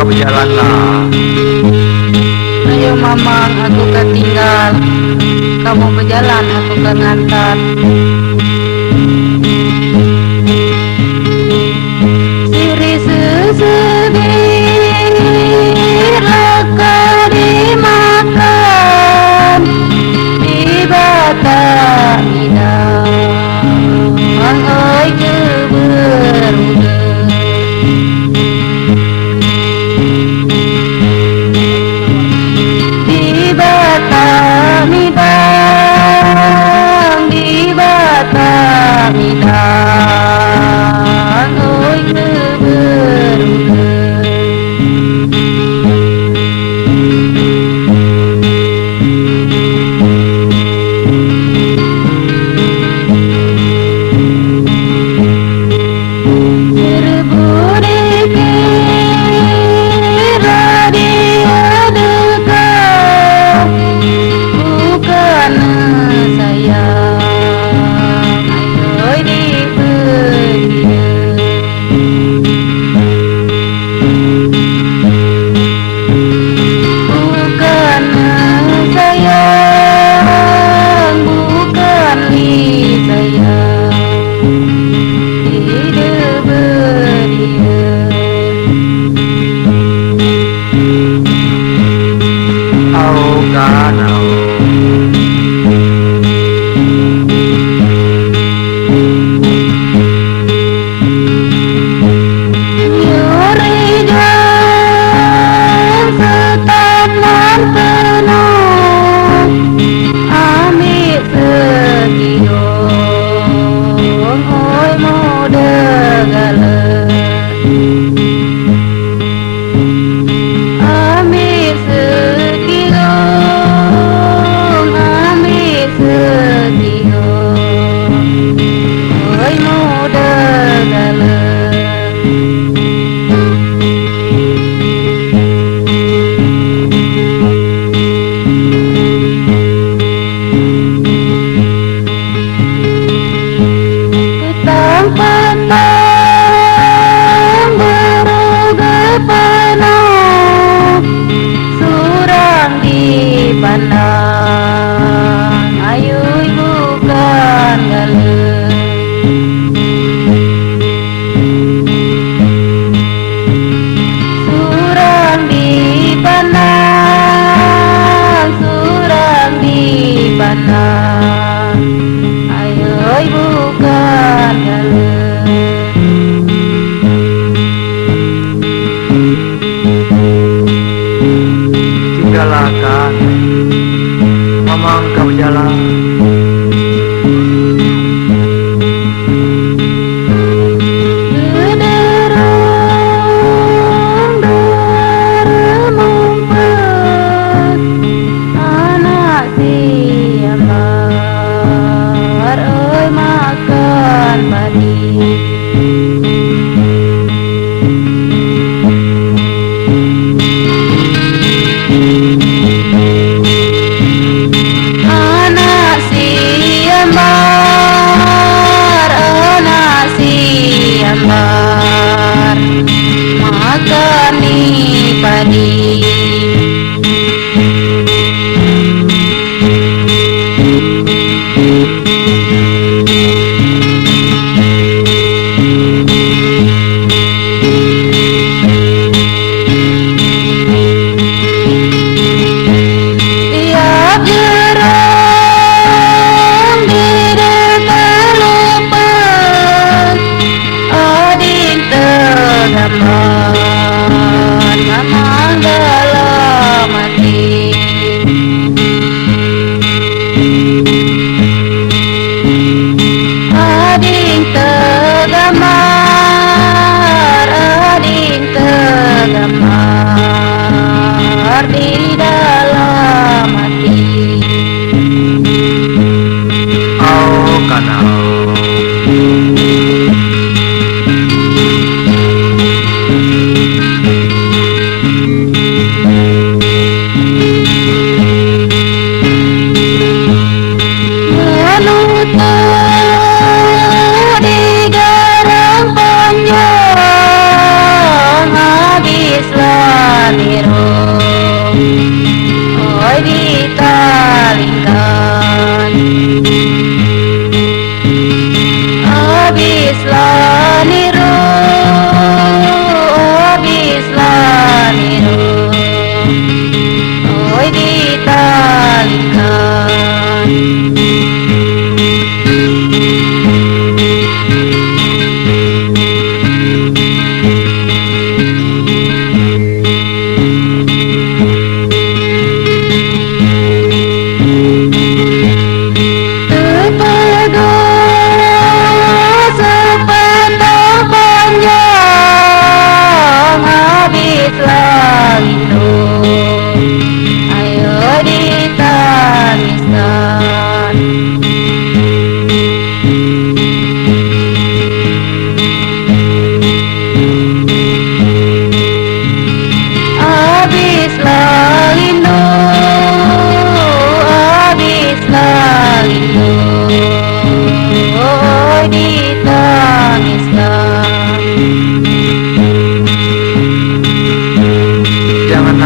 kau berjalanlah. Ayo mamang, aku kan tinggal. Kamu berjalan, aku kan ngantar. Siri sesebir laka dimakan di batang indah. Oi keberudah. Di batang midang, di batang midang, oi keberudah. Serbu dikira dia dekat, bukan sayang, ayo diberi. Bukan sayang, bukan li sayang, diberi. Au kanau. Nyuri jam setaman penuh, ambil segiung, oi muda gala. Ambil segiung, ambil segiung, oi muda gala. Petang-petang beruga penuh, surang dipandang, ayo bukan gala. Surang dipandang, surang dipandang, ayo bukan gala. Tinggalkan mamang kau berjalan. Derung deremumpat, anak siambar, oi makan padi. Anak siambar, makan ni padi. Tiap jerang didekat lepas, ading tergambar.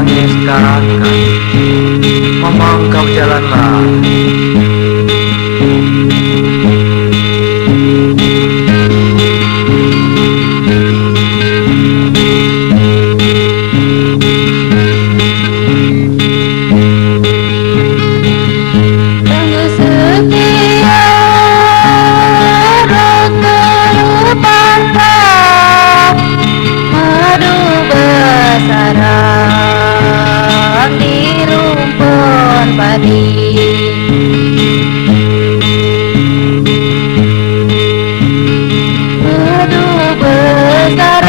menangis kakak. Mamang kau jalanlah. Tunggu setia roh pantau madu bersarang di rumpun padi. Madu bersarang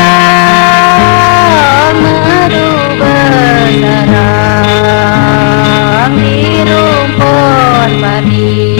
di rumpun padi.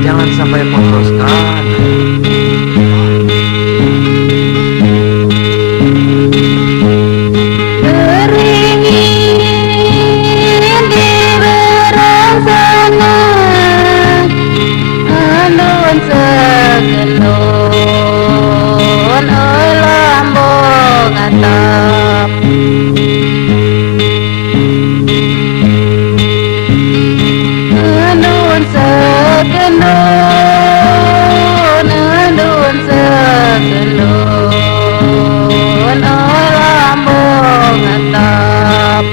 Jangan sampai meneruskan. Beringin di berang sana, alun segelun, oi lambung atap. Alun segelun, oi lambung atap.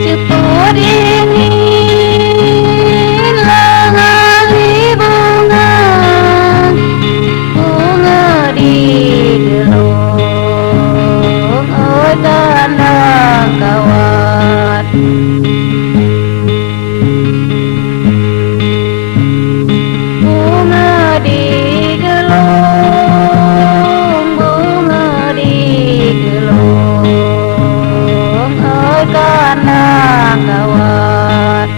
Cepot dingin langali bunga, bunga di gelung, oi kandang kawat. Bunga di gelung, bunga di gelung, oi kandang kawat.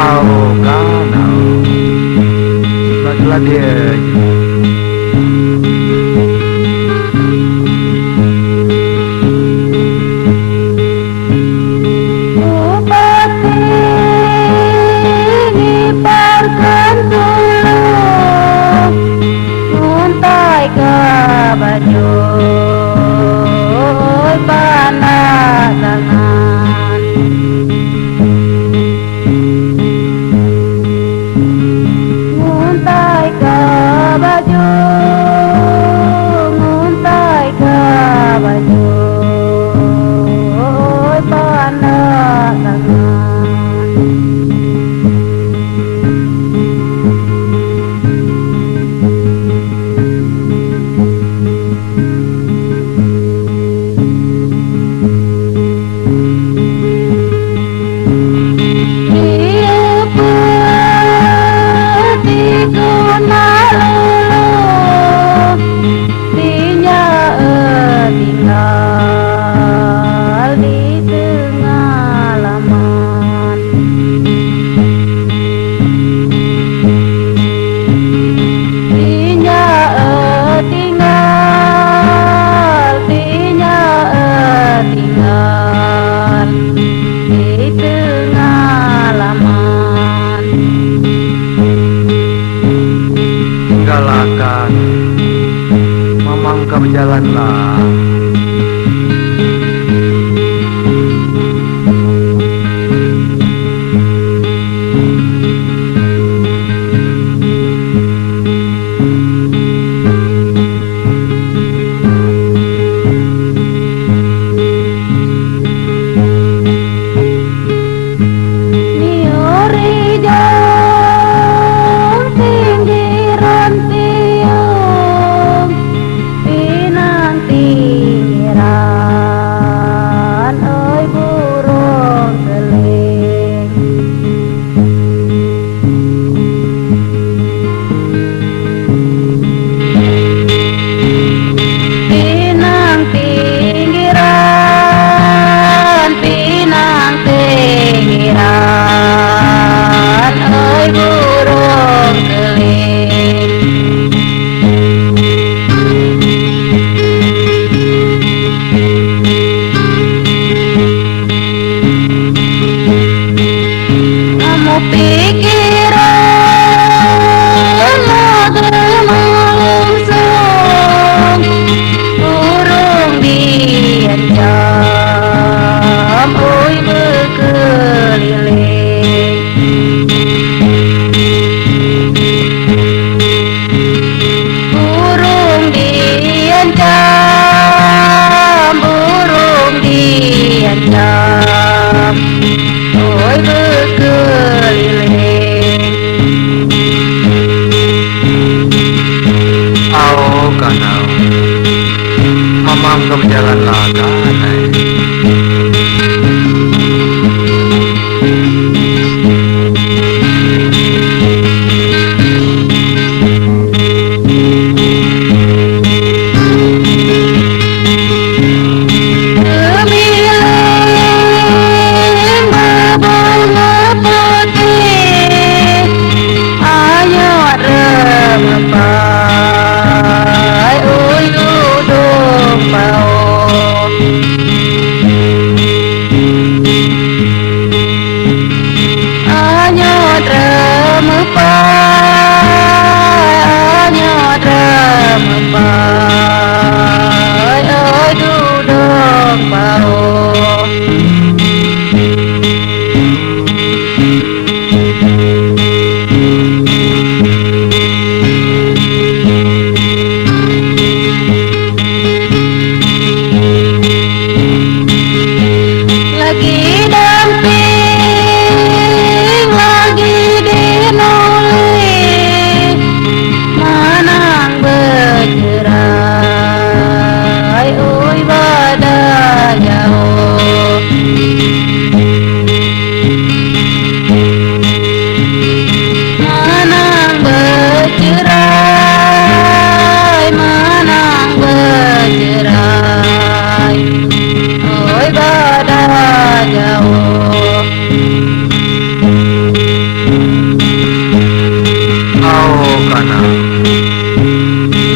Oh kanau, lagi-lagi aja. Bupati ngibarkan suluk, nguntai ke baju, oi panas tangan. Nguntai ke baju, nguntai ke baju, oi panas tangan. Tinggalkan, Mamang kau berjalanlah. Mamang ka berjalan lah kanai.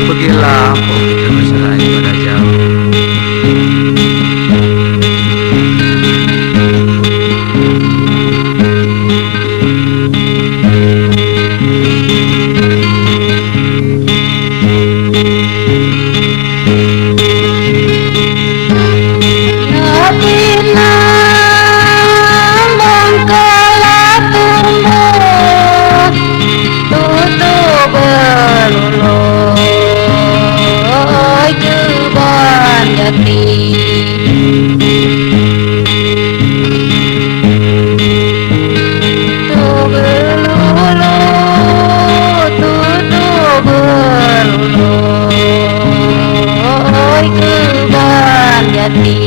Pergilah kau kita bercerai pada jauh. Hati